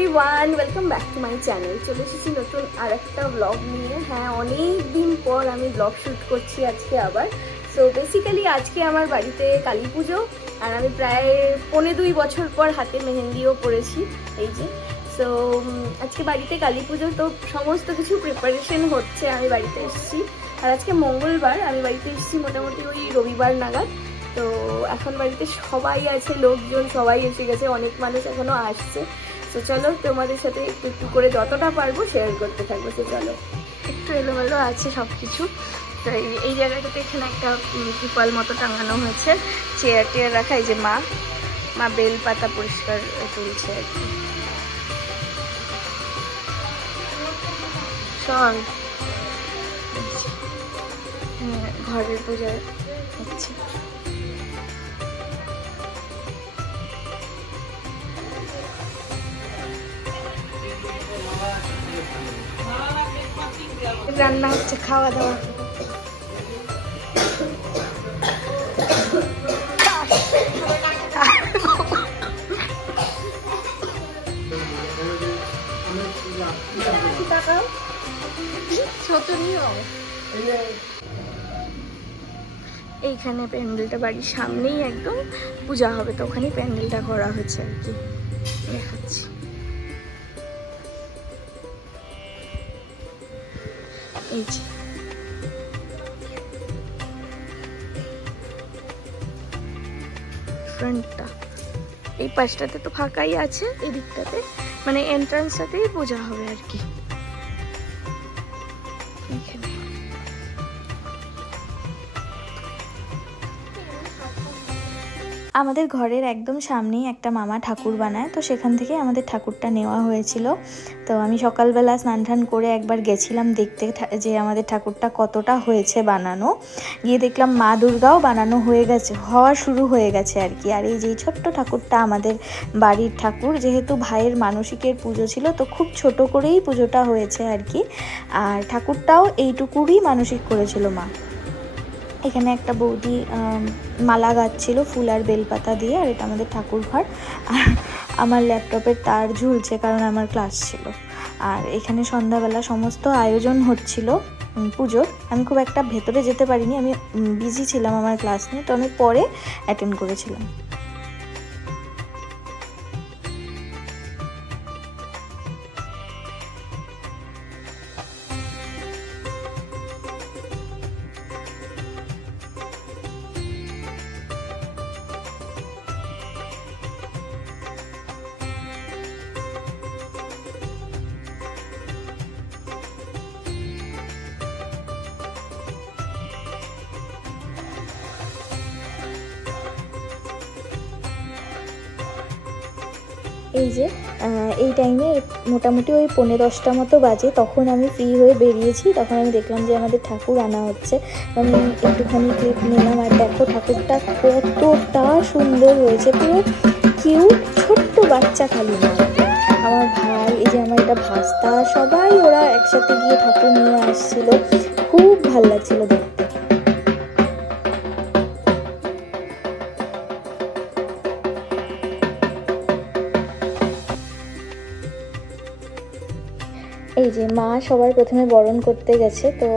Everyone, welcome back to my channel. চলে এসেছি নতুন আর একটা ব্লগ নিয়ে। হ্যাঁ, অনেক দিন পর আমি ব্লগ শ্যুট করছি আজকে আবার। সো বেসিক্যালি আজকে আমার বাড়িতে কালী পুজো, আর আমি প্রায় 1.5 বছর পর হাতে মেহেন্দিও পরেছি। এই যে সো আজকে বাড়িতে কালী পুজো, তো সমস্ত কিছু প্রিপারেশন হচ্ছে। আমি বাড়িতে এসেছি, আর আজকে মঙ্গলবার, আমি বাড়িতে এসেছি মোটামুটি ওই রবিবার নাগাদ। তো এখন বাড়িতে সবাই আছে, লোকজন সবাই এসে গেছে, অনেক মানুষ এখনো আসছে। তো চলো তোমাদের সাথে একটু একটু করে যতটা পারবো শেয়ার করতে থাকবো। তো চলো, একটু এলোমেলো আছে সব কিছু। তো এই জায়গাটাতে এখানে একটা ত্রিপল মতো টাঙানো হয়েছে, চেয়ার টেয়ার রাখা। এই যে মা বেল পাতা পরিষ্কার তুলছে আর কি। সব ঘরের পূজা হচ্ছে। রান্না হচ্ছে, খাওয়া দাওয়া। এইখানে প্যান্ডেলটা বাড়ির সামনেই একদম পূজা হবে, তো ওখানেই প্যান্ডেলটা করা হয়েছে আর কি। দেখাচ্ছি। এই যে ফ্রন্টটা, এই পাশটাতে তো ফাঁকাই আছে, এদিকটাতে মানে এন্ট্রান্সটাতেই পূজা হবে আর কি। আমাদের ঘরের একদম সামনেই একটা মামা ঠাকুর বানায়, তো সেখান থেকে আমাদের ঠাকুরটা নেওয়া হয়েছিল। তো আমি সকালবেলা স্নান টান করে একবার গেছিলাম দেখতে যে আমাদের ঠাকুরটা কতটা হয়েছে বানানো। গিয়ে দেখলাম মা দুর্গাও বানানো হওয়া শুরু হয়ে গেছে আর কি। আর এই যে ছোট্ট ঠাকুরটা আমাদের বাড়ির ঠাকুর, যেহেতু ভাইয়ের মানসিকের পুজো ছিল, তো খুব ছোট করেই পুজোটা হয়েছে আর কি। আর ঠাকুরটাও এইটুকুরই মানসিক করেছিল মা। এখানে একটা বৌদি মালা গাচ্ছিল ফুল আর বেলপাতা দিয়ে, আর এটা আমাদের ঠাকুর ঘর। আর আমার ল্যাপটপের তার ঝুলছে কারণ আমার ক্লাস ছিল। আর এখানে সন্ধ্যাবেলা সমস্ত আয়োজন হচ্ছিল পুজোর। আমি খুব একটা ভেতরে যেতে পারিনি, আমি বিজি ছিলাম আমার ক্লাস নিয়ে, তো আমি পরে অ্যাটেন্ড করেছিলাম। এই যে এই টাইমে মোটামুটি ওই 10:15 মতো বাজে, তখন আমি ফ্রি হয়ে বেরিয়েছি। তখন আমি দেখলাম যে আমাদের ঠাকুর আনা হচ্ছে, আমি একটুখানি ক্লিপ নিলাম। আর দেখো ঠাকুরটা কতটা সুন্দর হয়েছে, পুরো কিউট ছোট্ট বাচ্চা খালি না। আমার ভাই, এই যে আমার এটা ভাস্তা, সবাই ওরা একসাথে গিয়ে ঠাকুর নিয়ে আসছিল, খুব ভালো লাগছিল দেখতে। এই যে মা সবার প্রথমে বরণ করতে গেছে। তো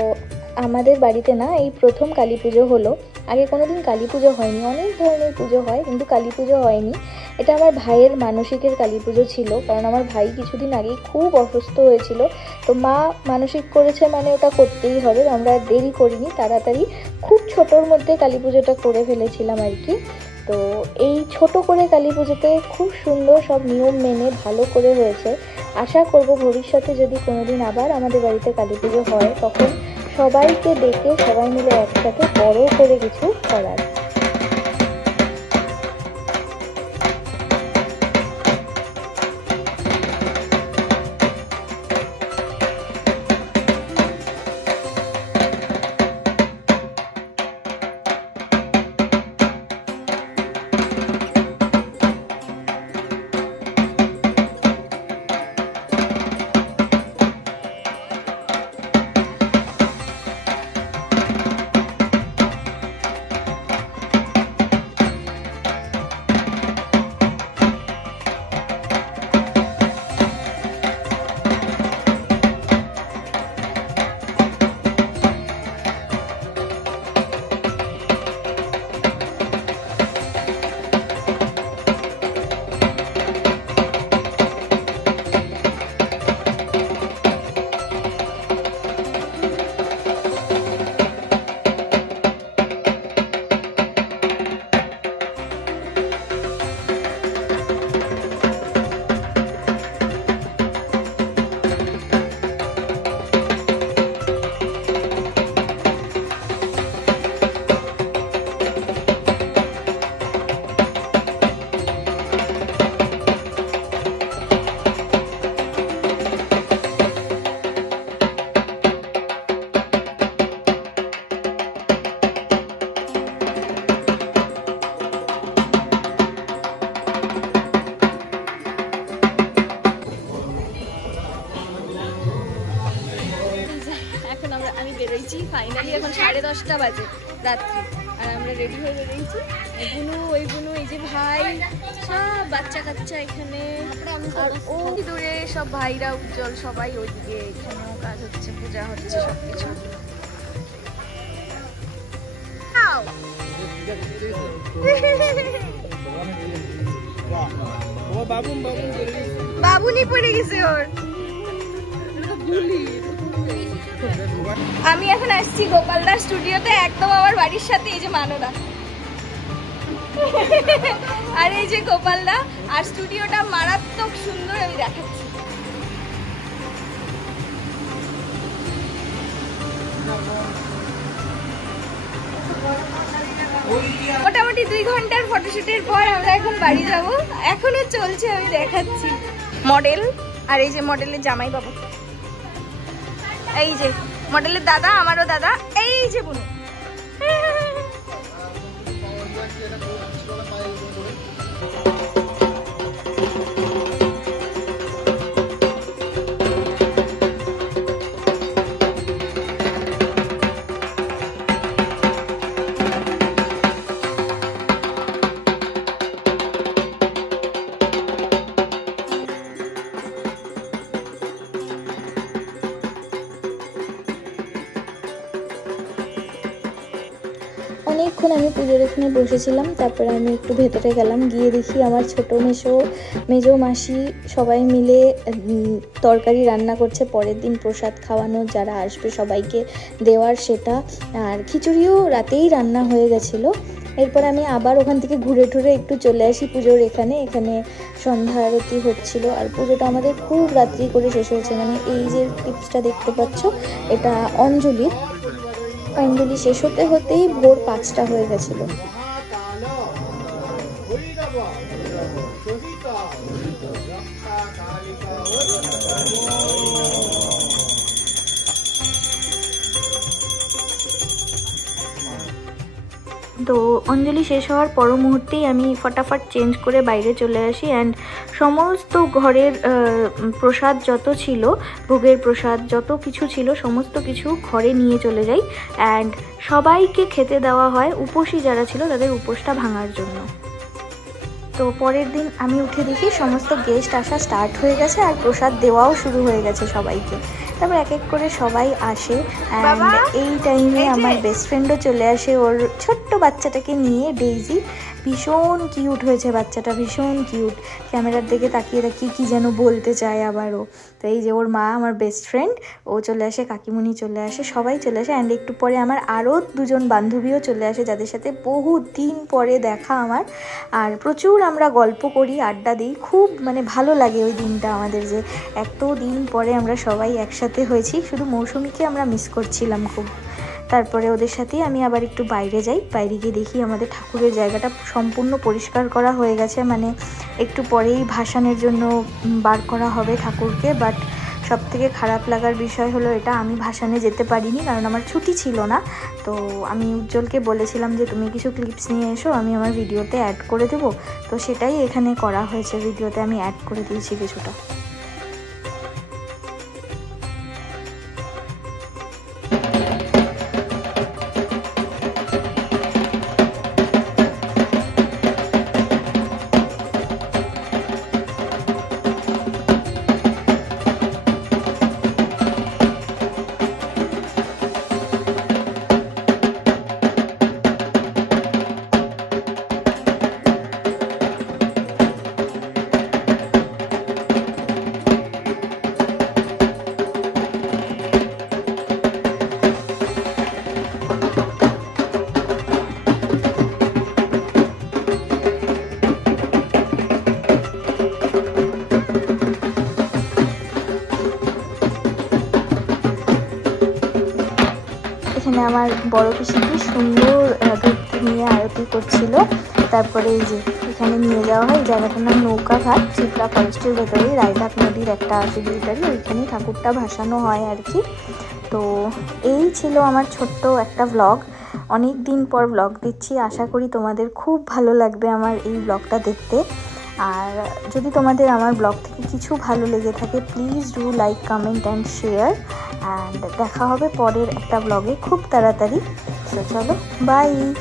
আমাদের বাড়িতে না এই প্রথম কালী পুজো হলো, আগে কোনোদিন কালী পুজো হয়নি। অনেক ধরনের পুজো হয় কিন্তু কালী পুজো হয়নি। এটা আমার ভাইয়ের মানসিকের কালী পুজো ছিল, কারণ আমার ভাই কিছুদিন আগেই খুব অসুস্থ হয়েছিল। তো মা মানসিক করেছে মানে ওটা করতেই হবে। আমরা দেরি করিনি, তাড়াতাড়ি খুব ছোটোর মধ্যে কালী পুজোটা করে ফেলেছিলাম আর কি। তো এই ছোট করে কালী পুজোতে খুব সুন্দর সব নিয়ম মেনে ভালো করে হয়েছে। আশা করব ভবিষ্যতে যদি কোনোদিন আবার আমাদের বাড়িতে কালী পুজো হয়, তখন সবাইকে ডেকে সবাই মিলে একসাথে বড় করে কিছু করার। আমি বেরোইছি ফাইনালি। এখন 10:30 বাজে রাত্রি, আর আমরা রেডি হয়ে বেরোইছি। ওই বুনু, এই যে ভাই, সব বাচ্চা কাচ্চা এখানে, আর ওই দূরে সব ভাইরা, উজ্জ্বল, সবাই ওইদিকে। এখানেও কাজ হচ্ছে, পূজা হচ্ছে, সবকিছু। বাবুনি পড়ে গেছে ওর। আমি এখন আসছি গোপালদার স্টুডিওতে, একদম আমার বাড়ির সাথে। এই যে মানদা আর এই যে গোপালদা, আর স্টুডিওটা মারাত্মক সুন্দর, আমি দেখাচ্ছি। মোটামুটি 2 ঘন্টার ফটোশুটের পর আমরা এখন বাড়ি যাব। এখনো চলছে, আমি দেখাচ্ছি। মডেল, আর এই যে মডেলের জামাই বাবু, এই যে মডেলের দাদা, আমারও দাদা, এই যে বুনু। অনেকক্ষণ আমি পুজোর এখানে বসেছিলাম। তারপরে আমি একটু ভেতরে গেলাম, গিয়ে দেখি আমার ছোটো মেজো মাসি সবাই মিলে তরকারি রান্না করছে পরের দিন প্রসাদ খাওয়ানো, যারা আসবে সবাইকে দেওয়ার সেটা। আর খিচুড়িও রাতেই রান্না হয়ে গেছিলো। এরপর আমি আবার ওখান থেকে ঘুরে টুরে একটু চলে আসি পুজোর এখানে। সন্ধ্যা আরতি হচ্ছিল, আর পুজোটা আমাদের খুব রাত্রি করে শেষ হয়েছে। মানে এই যে টিপসটা দেখতে পাচ্ছ, এটা অঞ্জলি শেষ হতে হতেই ভোর 5টা হয়ে গেছিল। তো অঞ্জলি শেষ হওয়ার পর মুহূর্তেই আমি ফটাফট চেঞ্জ করে বাইরে চলে আসি। অ্যান্ড সমস্ত ঘরের প্রসাদ যত ছিল, ভোগের প্রসাদ যত কিছু ছিল, সমস্ত কিছু ঘরে নিয়ে চলে যাই। অ্যান্ড সবাইকে খেতে দেওয়া হয়, উপোসী যারা ছিল তাদের উপোসটা ভাঙার জন্য। তো পরের দিন আমি উঠে দেখি সমস্ত গেস্ট আসা স্টার্ট হয়ে গেছে, আর প্রসাদ দেওয়াও শুরু হয়ে গেছে সবাইকে। তারপর এক এক করে সবাই আসে। অ্যান্ড এই টাইমে আমার বেস্ট ফ্রেন্ডও চলে আসে ওর ছোট্ট বাচ্চাটাকে নিয়ে, ডেইজি। ভীষণ কিউট হয়েছে বাচ্চাটা, ভীষণ কিউট। ক্যামেরার দিকে তাকিয়ে তাকিয়ে কী যেন বলতে চায় আবারও। তো এই যে ওর মা, আমার বেস্ট ফ্রেন্ড, ও চলে আসে, কাকিমুনি চলে আসে, সবাই চলে আসে। অ্যান্ড একটু পরে আমার আরও 2জন বান্ধবীও চলে আসে, যাদের সাথে বহু দিন পরে দেখা আমার। আর প্রচুর আমরা গল্প করি, আড্ডা দিই, খুব মানে ভালো লাগে ওই দিনটা আমাদের, যে এত দিন পরে আমরা সবাই একসাথে হয়েছি। শুধু মৌসুমীকে আমরা মিস করছিলাম খুব। তারপরে ওদের সাথেই আমি আবার একটু বাইরে যাই। বাইরে গিয়ে দেখি আমাদের ঠাকুরের জায়গাটা সম্পূর্ণ পরিষ্কার করা হয়ে গেছে। মানে একটু পরেই ভাসানের জন্য বার করা হবে ঠাকুরকে। বাট সবথেকে খারাপ লাগার বিষয় হলো এটা, আমি ভাসানে যেতে পারিনি, কারণ আমার ছুটি ছিল না। তো আমি উজ্জ্বলকে বলেছিলাম যে তুমি কিছু ক্লিপস নিয়ে এসো, আমি আমার ভিডিওতে অ্যাড করে দেবো। তো সেটাই এখানে করা হয়েছে, ভিডিওতে আমি অ্যাড করে দিয়েছি কিছুটা। এখানে আমার বড় পিসি কি সুন্দর ধূপটি নিয়ে আরতি করছিল। তারপরে এই যে এখানে নিয়ে যাওয়া হয়, জায়গাটার নাম নৌকাঘাট, চিত্রা ফরেস্টের ভেতরেই, রায়ঘাট নদীর একটা ট্রিবিউটারি, ওইখানেই ঠাকুরটা ভাসানো হয় আর কি। তো এই ছিল আমার ছোট্ট একটা ব্লগ। অনেক দিন পর ব্লগ দিচ্ছি, আশা করি তোমাদের খুব ভালো লাগবে আমার এই ব্লগটা দেখতে। আর যদি তোমাদের আমার ব্লগ থেকে কিছু ভালো লেগে থাকে please do like, comment and share. And দেখা হবে পরের একটা ব্লগে খুব তাড়াতাড়ি। তো চলো, বাই।